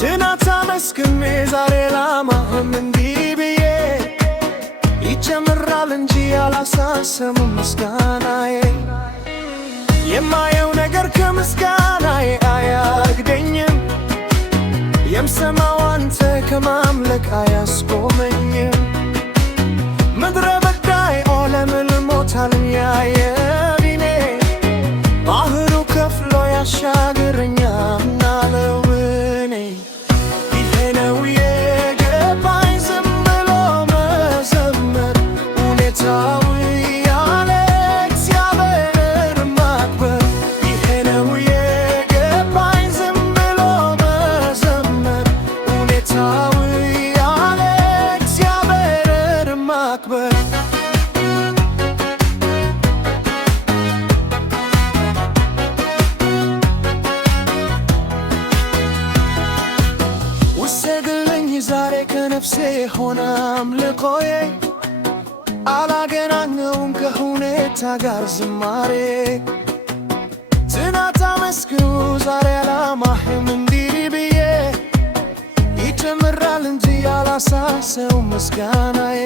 ትናንት አመስግኜ ዛሬ ላማህም እንዲህ ብዬ ይጨምራል እንጂ አላሳሰብም ምስጋናዬ። የማየው ነገር ከምስጋናዬ አያግደኝም። የምሰማው አንተ ከማምለክ አያስቆመኝም። ምድረ በዳይ ኦለምል ሞታልን ያየኔ ባህሩ ከፍሎ ያሻግረኛል ምናለው እኔ። ይሄ ነው የገባኝ ዝም ብሎ መዘመር ሁኔታው ያለ እግዚአብሔር ማክበር። ይሄ ነው የገባኝ ዝም ብሎ መዘመር ሁኔታው ያለ እግዚአብሔር ማክበር። ውሰድልኝ ዛሬ ከነፍሴ ሆነ አምልኮዬ አላገናኘውም ከሁኔታ ጋር ዝማሬ። ትናንት አመስግኑ ዛሬ አላማህም እንዲህ ብዬ ይጨምራል እንጂ ያላሳሰው ምስጋናዬ።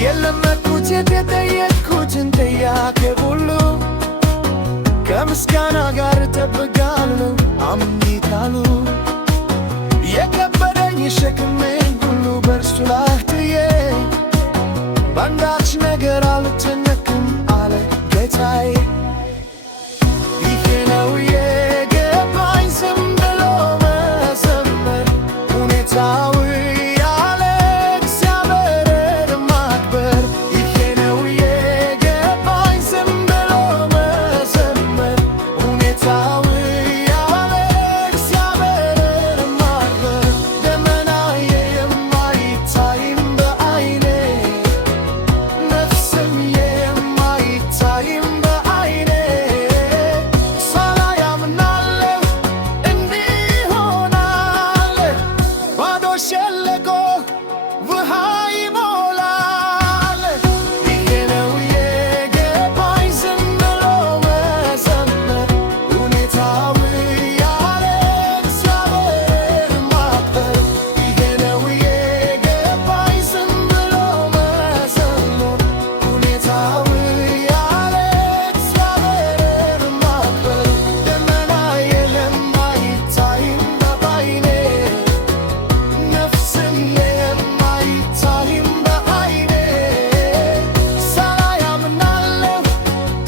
የለመድኩት የተጠየቅኩትን ጥያቄ ሁሉ ከምስጋና ጋር እጠብቃለሁ አምኒታሉ። የከበደኝ ሸክሜን ሁሉ በእርሱ ላይ ጥዬ በአንዳች ነገር አልጨነቅም አለ ጌታዬ። ይሄ ነው የገባኝ ዝም ብሎ መዘመር ሁኔታው ያለ እግዚአብሔር ማክበር። ይሄ ነው የገባኝ ዝም ብሎ መዘመር ሁኔታው ያለ እግዚአብሔር ማክበር። ደመናዬ የማይታይም በዓይኔ ነፍስም የማይታይም በዓይኔ ሳላይ አምናለሁ እንዲህ ይሆናል። ባዶ ሸለቆ ውሃ ይሞላል። ይሄ ነው የገባኝ ዝም ብሎ መዘመር ሁኔታው ያለ እግዚአብሔር ማክበር። ይሄ ነው የገባኝ ዝም ብሎ መዘመር ሁኔታው ያለ እግዚአብሔር ማክበር። ደመናዬ የማይታይም በዓይኔ ነፍስም የማይታይም በዓይኔ ሳላይ አምናለሁ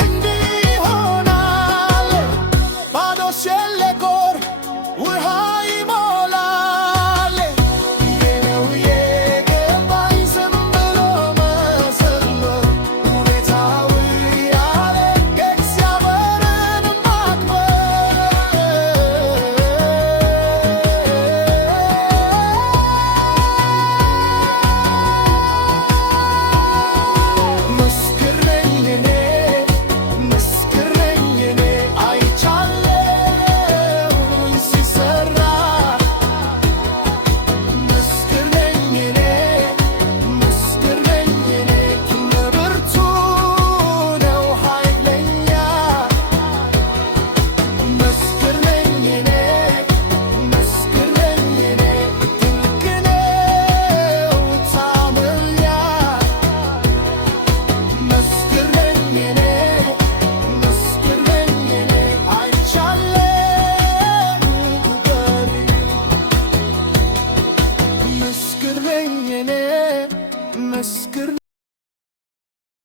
እንዲህ ይሆናል። ባዶ ሸለቆ ውሃ